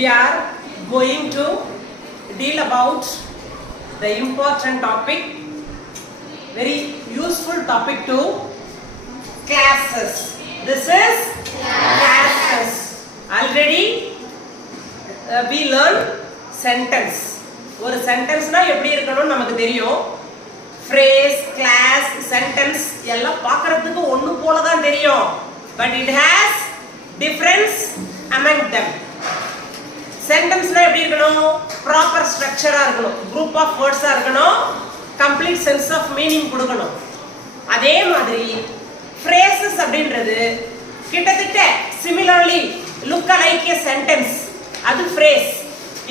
we are going to deal about the important topic, very useful topic to classes. This is classes. Already we learned sentence. ஒரு சென்டென்ஸ்னா எப்படி இருக்கணும்னு நமக்கு தெரியும். phrase, class, sentence எல்லாம் பார்க்கிறதுக்கு ஒண்ணு போல தான் தெரியும். But it has difference among them. சென்டென்ஸ்னா எப்படி இருக்கணும்? ப்ராப்பர் ஸ்ட்ரக்சரா இருக்கணும். group of words ஆ இருக்கணும். complete sense of meaning கொடுக்கணும். அதே மாதிரி phrases அப்படின்றது கிட்டத்தட்ட similarly look alike a sentence. அது phrase.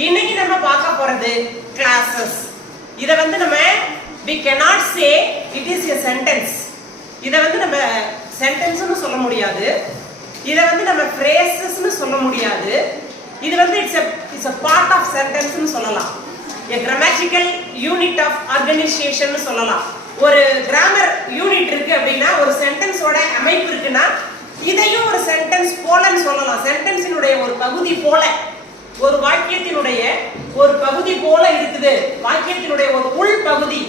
இன்னைக்கு நம்ம பார்க்க போறது classes. இத நம்ம we cannot say it is a sentence. இத நம்ம sentence னு சொல்ல முடியாது. இத நம்ம phrases னு சொல்ல முடியாது. இது it's a part of sentence னு சொல்லலாம். a grammatical unit of organization னு சொல்லலாம். ஒரு கிராமர் யூனிட் இருக்கு அப்படினா ஒரு சென்டென்ஸோட அமைப்பு இருக்குனா இதையும் ஒரு சென்டென்ஸ் போலன்னு சொல்லலாம். சென்டென்ஸினுடைய ஒரு பகுதி போல, ஒரு வாக்கியத்தினுடைய ஒரு பகுதி போல இருக்குது, வாக்கியத்தினுடைய ஒரு உள் பகுதி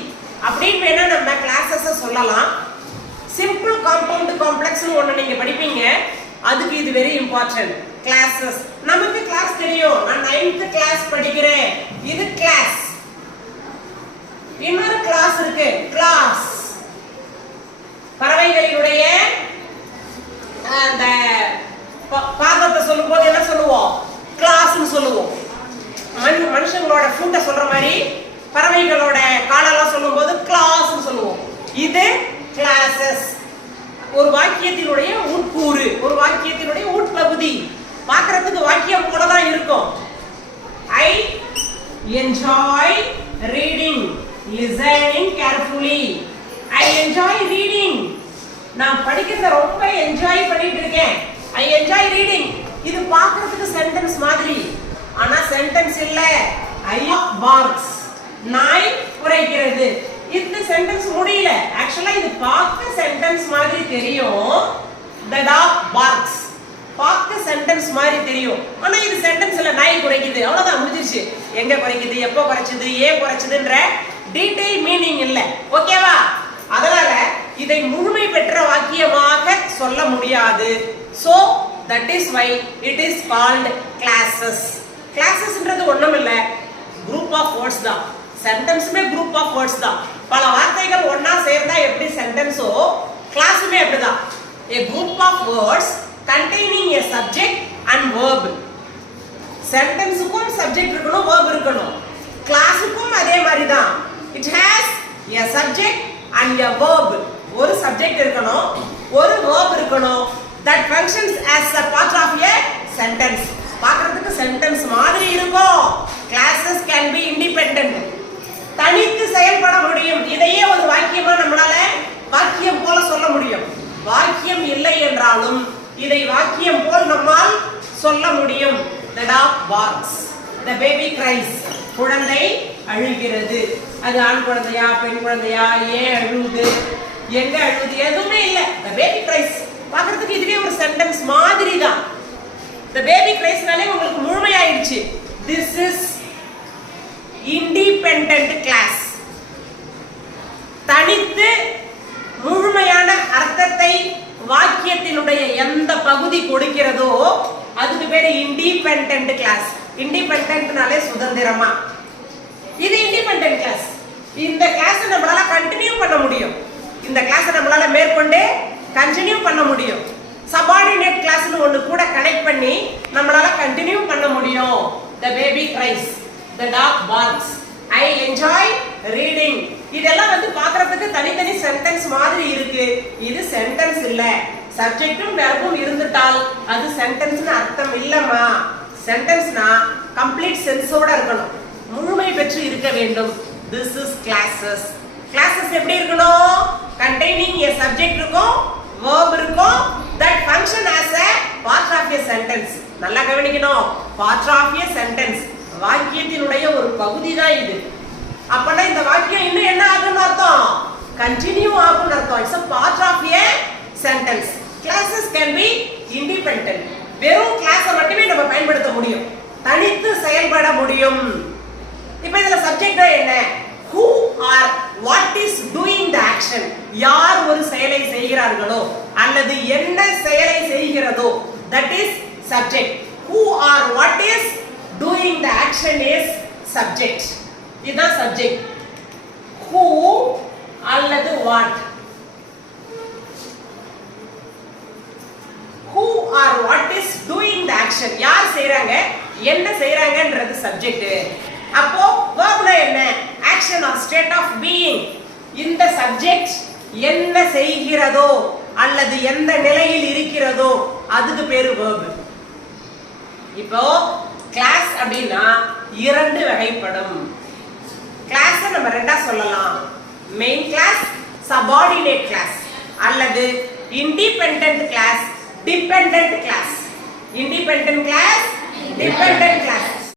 அப்படின்னு வேணா நம்ம கிளாसेस சொல்லலாம். சிம்பிள் காம்பவுண்ட் காம்ப்ளெக்ஸ்னு ஒன்னு நீங்க படிப்பீங்க, அதுக்கு இது வெரி இம்பார்ட்டன்ட். கிளாसेस நமக்கு கிளாஸ் தெரியும். நான் 9th கிளாஸ் படிக்கிறேன், இது கிளாஸ். இன்னொரு கிளாஸ் இருக்கு, கிளாஸ். பறவைகளினுடைய அந்த பாதத்தை சொல்லும்போது என்ன சொல்லுவோம்? கிளாஸ்னு சொல்லுவோம். மனுஷங்களோட ஃபுட்ட சொல்ற மாதிரி பறவைகளோட காலெல்லாம் சொல்லும்போது கிளாஸ்னு சொல்லுவோம். இது கிளாसेस. ஒரு வாக்கியத்தினுடைய உட்கூறு, ஒரு வாக்கியத்தினுடைய உட்பகுதி. பார்க்கிறதுக்கு வாக்கியம் போல தான் இருக்கும். I enjoy reading, listening carefully. I enjoy reading. நான் படிக்கிறத ரொம்ப என்ஜாய் பண்ணிட்டு இருக்கேன். I enjoy reading. இது பார்க்கிறதுக்கு சென்டென்ஸ் மாதிரி, ஆனா சென்டென்ஸ் இல்ல. I barks. நாய் குரைக்கிறது. இந்த சென்டென்ஸ் முடியல. ஆக்சுவலா இது பார்க்க சென்டென்ஸ் மாதிரி தெரியும். The dog barks. பார்க்க சென்டென்ஸ் மாதிரி தெரியும், ஆனா இது சென்டென்ஸ் இல்ல. நாய் குரைக்குது, அவ்வளவுதான், முடிஞ்சிருச்சு. எங்க குரைக்குது, எப்போ குரைச்சது, ஏன் குரைச்சதுன்ற டீடைல் மீனிங் இல்ல. ஓகேவா? அதனால இதை முழுமை பெற்ற வாக்கியமாக சொல்ல முடியாது. So that is why it is called classes. Classesன்றது ஒண்ணும் இல்ல, group of words தான். சென்டென்ஸ்மே group of words தான். பல வார்த்தைகள் ஒண்ணா சேர்ந்தா எப்படி சென்டென்ஸோ, கிளாஸ்மே அப்படிதான். A group of words containing a subject and verb. சென்டென்ஸுக்கும் சப்ஜெக்ட் இருக்கணும், verb இருக்கணும். கிளாஸுக்கும் அதே மாதிரி தான். It has a subject and a verb. ஒரு சப்ஜெக்ட் இருக்கணும், ஒரு verb இருக்கணும். That functions as a part of a sentence. பார்க்கிறதுக்கு சென்டென்ஸ் மாதிரி இருக்கும். Classes can be independent. தனித்து செயல்பட முடியும். இதையே ஒரு வாக்கியமா நம்மளால வாக்கியம் போல சொல்ல முடியும். வாக்கியம் இல்லை என்றாலும் இதை வாக்கியம் போல் நம்மால் சொல்ல முடியும். The dog barks. The baby cries. குழந்தை அழுகிறது. அது ஆண் குழந்தையா பெண் குழந்தையா, ஏன் அழுகுது, எங்க அழுகுது, எதுவுமே இல்ல. The baby cries. பார்க்கிறதுக்கு இதுவே ஒரு சென்டென்ஸ் மாதிரி தான். The baby cries-னாலே உங்களுக்கு முழுமையாயிடுச்சு. This is independent class. தனித்து முழுமையான அர்த்தத்தை வாக்கியத்தினுடைய எந்த பகுதி கொடுக்கிறதோ அதுக்கு பேரு இண்டிபெண்டன்ட் கிளாஸ். இண்டிபெண்டன்ட்னாலே சுதந்திரமா. இது இண்டிபெண்டன்ட் கிளாஸ். இந்த கிளாஸ் நம்மளால கண்டினியூ பண்ண முடியும். இந்த கிளாஸ் நம்மளால மேற்கொண்டு கண்டினியூ பண்ண முடியும். சபார்டினேட் கிளாஸ்னு ஒன்னு கூட கனெக்ட் பண்ணி நம்மளால கண்டினியூ பண்ண முடியும். The baby cries. The dog barks. I enjoy reading. இதெல்லாம் பார்க்கிறதுக்கு தனித்தனி சென்டென்ஸ் மாதிரி இருக்கு. இது சென்டென்ஸ் இல்ல. சப்ஜெக்டும் வெர்பும் இருந்துட்டால் அது சென்டென்ஸ்னு அர்த்தம் இல்லம்மா. சென்டென்ஸ்னா கம்ப்ளீட் சென்ஸோட இருக்கணும், முழுமை பெற்று இருக்க வேண்டும். This is classes. Classes எப்படி இருக்கணும்? containing a subject இருக்கும், verb இருக்கும், that function as a part of a sentence. நல்லா கவனிக்கணும். part of a sentence, வாக்கியத்தினுடைய ஒரு பகுதி தான் இது. அப்பனா இந்த வாக்கியம் இன்னும் என்ன ஆகும்னு அர்த்தம்? continue ஆகும்னு அர்த்தம். it's a part of a sentence. Classes can be independent. வெறும் கிளாஸை மட்டுமே நம்ம பயன்படுத்த முடியும். தனித்து செயல்பட முடியும். இப்போ இதுல சப்ஜெக்ட் என்ன? who or what is doing the action, யார் ஒரு செயலை செய்கிறார்களோ அல்லது என்ன செயலை செய்கிறதோ, that is subject. who or what is doing the action is subject. இதுதான் subject. who அல்லது what, who or what is doing the action, யார் செய்றாங்க என்ன செய்றாங்கன்றது சப்ஜெக்ட். அப்போ verb என்ன? action or state of being. இந்த சப்ஜெக்ட் என்ன செய்கிறதோ அல்லது எந்த நிலையில் இருக்கிறதோ அதுக்கு பேரு verb. இப்போ கிளாஸ் அப்படினா இரண்டு வகைப்படும். கிளாஸ் நம்ம ரெண்டா சொல்லலாம். மெயின் கிளாஸ், சபார்டினேட் கிளாஸ் அல்லது independent class, dependent class. Independent class, dependent class.